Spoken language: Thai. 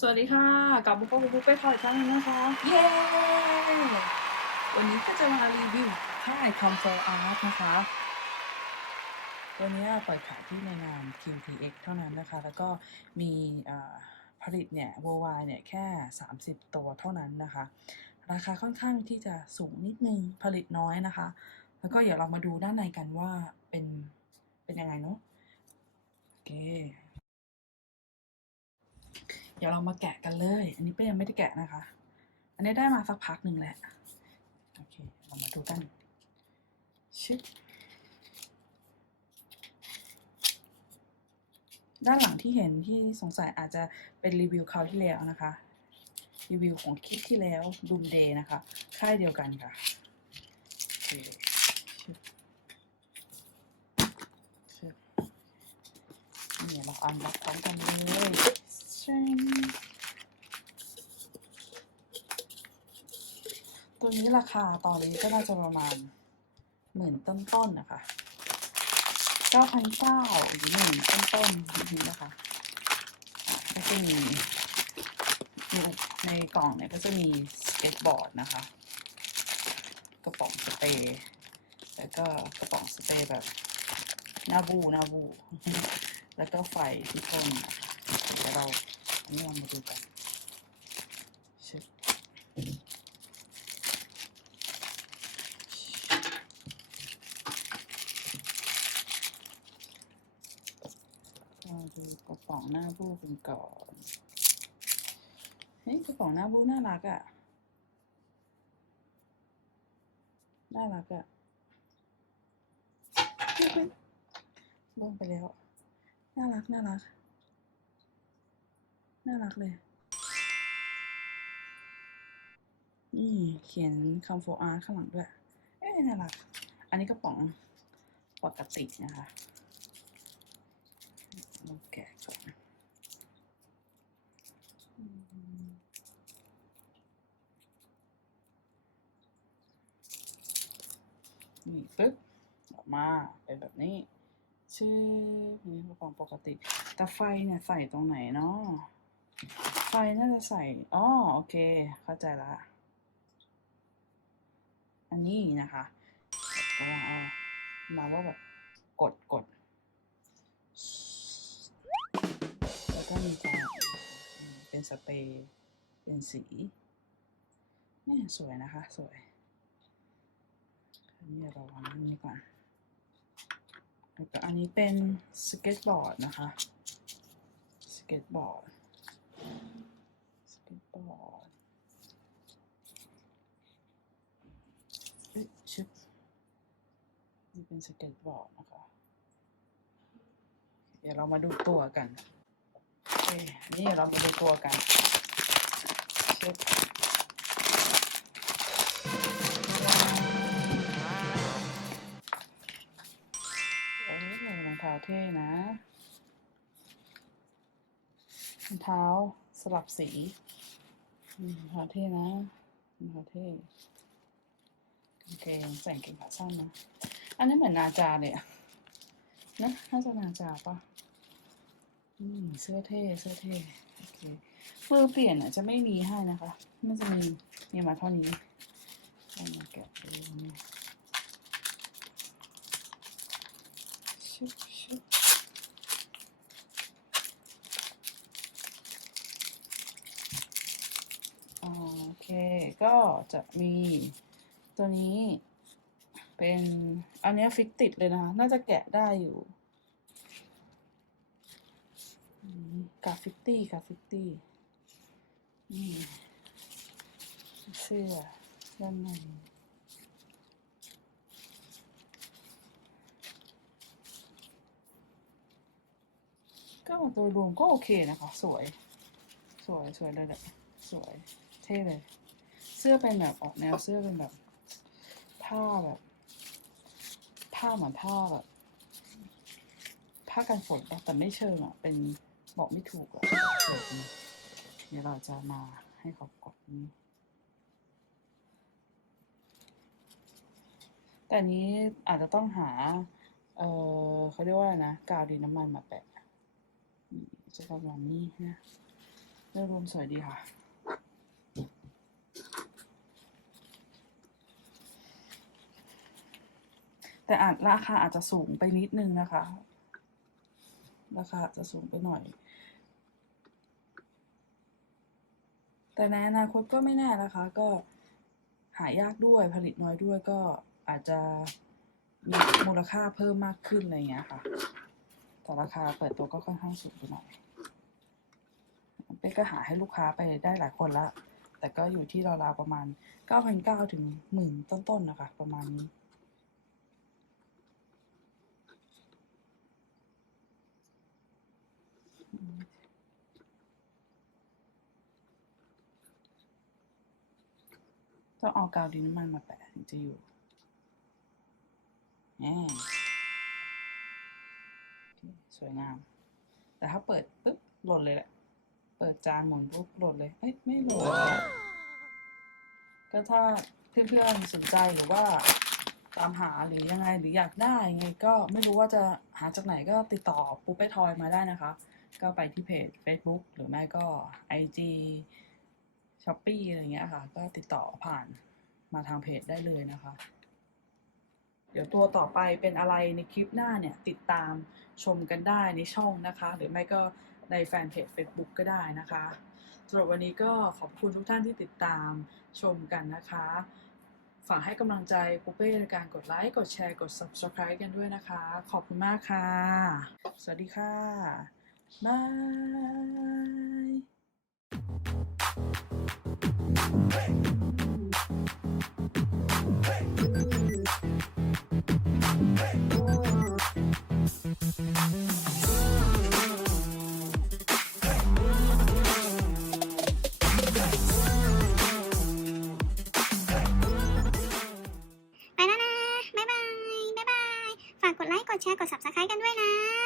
สวัสดีค่ะ กลับมาพบกับบุ๊กเป้ทอยอีกครั้งนึงนะคะ เย้ วันนี้ก็จะมารีวิวค่าย Comfort Art นะคะตัวเนี้ยปล่อยขายที่ในนาม QTX เท่านั้นนะคะ แล้วก็มีอ่าผลิตเนี่ย w o r l d w i d เนี่ย แค่ 30 ตัวเท่านั้นนะคะ ราคาค่อนข้างที่จะสูงนิดนึง ผลิตน้อยนะคะ แล้วก็เดี๋ยวเรามาดูด้านในกันว่าเป็นเป็นยังไงเนาะ โอเค เดี๋ยวเรามาแกะกันเลย อันนี้เป้ยังไม่ได้แกะนะคะ อันนี้ได้มาสักพักหนึ่งแหละ โอเค เรามาดูกัน ชึบด้านหลังที่เห็นที่สงสัยอาจจะเป็นรีวิวคราวที่แล้วนะคะ รีวิวของคลิปที่แล้วดูมเดย์นะคะ ค่ายเดียวกันค่ะเคชึบชึบนี่เราอันล็อกพร้อมกันเลย ชิงตัวนี้ราคาตอนนี้ก็น่าจะประมาณหมื่นต้นๆนะคะเก้าพันเก้าหรือหมื่นต้นๆนิดๆนะคะก็จะมีในในกล่องเนี่ยก็จะมีสเก็ตบอร์ดนะคะ กระป๋องสเปรย์แล้วก็กระป๋องสเปรย์แบบหน้าบูหน้าบู แล้วก็ไฟที่พ่นนะคะเดี๋ยวเรา อันนี้เรามาดูกันชึบเราดูกระป๋องหน้าบูกันก่อนเฮ้ยกระป๋องหน้าบูน่ารักอะ่ะ น่ารักอะ่ะเฮ้ยเฮ้ยลงไปแล้ว น่ารัก น่ารัก น่ารักเลย นี่เขียนคำโฟอาร์ข้างหลังด้วย เอ๊ะน่ารัก อันนี้กระป๋องปกตินะคะลองแกะก่อนนี่ปึ๊บออกมาเป็นแบบนี้ ชื่อนี่กระป๋องปกติ แต่ไฟเนี่ยใส่ตรงไหนเนาะ ไฟน่าจะใส่อ๋อโอเค เข้าใจละ อันนี้นะคะก็ว่าเอามาว่าแบบกดกด แล้วก็มีการเป็นสเปรย์เป็นสีนี่สวยนะคะ สวย อันนี้เราวางอันนี้ก่อนแล้วก็อันนี้เป็นสเก็ตบอร์ดนะคะ สเก็ตบอร์ด สเก็ตบอร์ดเอ้ย ชึบนี่เป็นสเก็ตบอร์ดนะคะ เดี๋ยวเรามาดูตัวกันนี่เรามาดูตัวกันชึบโอ้ยรองเท้าเท่นะรองเท้าสลับสีรองเท้าเท่นะรองเท้าเท่ กางเกงใส่กางเกงขาสั้นนะ อันนี้เหมือนนาจาเลยอะนะน่าจะนาจาปะอืมเสื้อเท่เสื้อเท่โอเคมือเปลี่ยนอะจะไม่มีให้นะคะ มันจะมีมีมาเท่านี้เอามาแกะดูนี่ชุบชุบอ๋อโอเค ก็จะมี ตัวนี้ เป็นอันนี้ฟิกติดเลยนะคะ น่าจะแกะได้อยู่กาฟิกตี้กาฟิกตี้นี่เสื้อด้านในก็โดยรวมก็โอเคนะคะ สวย สวย สวยเลยแหละสวย เท่เลย เสื้อเป็นแบบออกแนวเสื้อเป็นแบบ ผ้าแบบผ้าเหมือนผ้าแบบผ้ากันฝนแต่ไม่เชิงอะ เป็นบอกไม่ถูกอะเดี๋ยวเราจะมาให้เขากดนี้ แต่อันนี้อาจจะต้องหา เออเขาเรียกว่าอะไรนะ กาวดินน้ำมันมาแปะจะประมาณนี้นะโดยรวมสวยดีค่ะ แต่อาจราคาอาจจะสูงไปนิดนึงนะคะ ราคาจะสูงไปหน่อย แต่ในอนาคตก็ไม่แน่นะคะ ก็หายากด้วยผลิตน้อยด้วยก็อาจจะมีมูลค่าเพิ่มมากขึ้นอะไรอย่างเงี้ยค่ะ แต่ราคาเปิดตัวก็ค่อนข้างสูงไปหน่อยเป๊กก็หาให้ลูกค้าไปได้หลายคนละ แต่ก็อยู่ที่ราวๆประมาณ 9,900 ถึงหมื่นต้นๆนะคะ ประมาณนี้ ต้องเอากาวดินน้ำมันมาแปะถึงจะอยู่แหมสวยงาม แต่ถ้าเปิดปุ๊บหล่นเลยแหละ เปิดจานหมุนปุ๊บหล่นเลย เอ้ยไม่หล่นก็ถ้าเพื่อนๆสนใจหรือว่าตามหาหรือยังไงหรืออยากได้ยังไงก็ไม่รู้ว่าจะหาจากไหนก็ติดต่อปุ๊บไปทอยมาได้นะคะ ก็ไปที่เพจ Facebook หรือไม่ก็ IG ช้อปปี้อะไรเงี้ยค่ะ ก็ติดต่อผ่านมาทางเพจได้เลยนะคะ เดี๋ยวตัวต่อไปเป็นอะไรในคลิปหน้าเนี่ย ติดตามชมกันได้ในช่องนะคะ หรือไม่ก็ในแฟนเพจ Facebook ก็ได้นะคะสำหรับวันนี้ก็ขอบคุณทุกท่านที่ติดตามชมกันนะคะ ฝากให้กำลังใจปุเป้ในการกดไลค์ กดแชร์ กด Subscribe กันด้วยนะคะ ขอบคุณมากค่ะ สวัสดีค่ะ บาย ร์กด subscribe กันด้วยนะ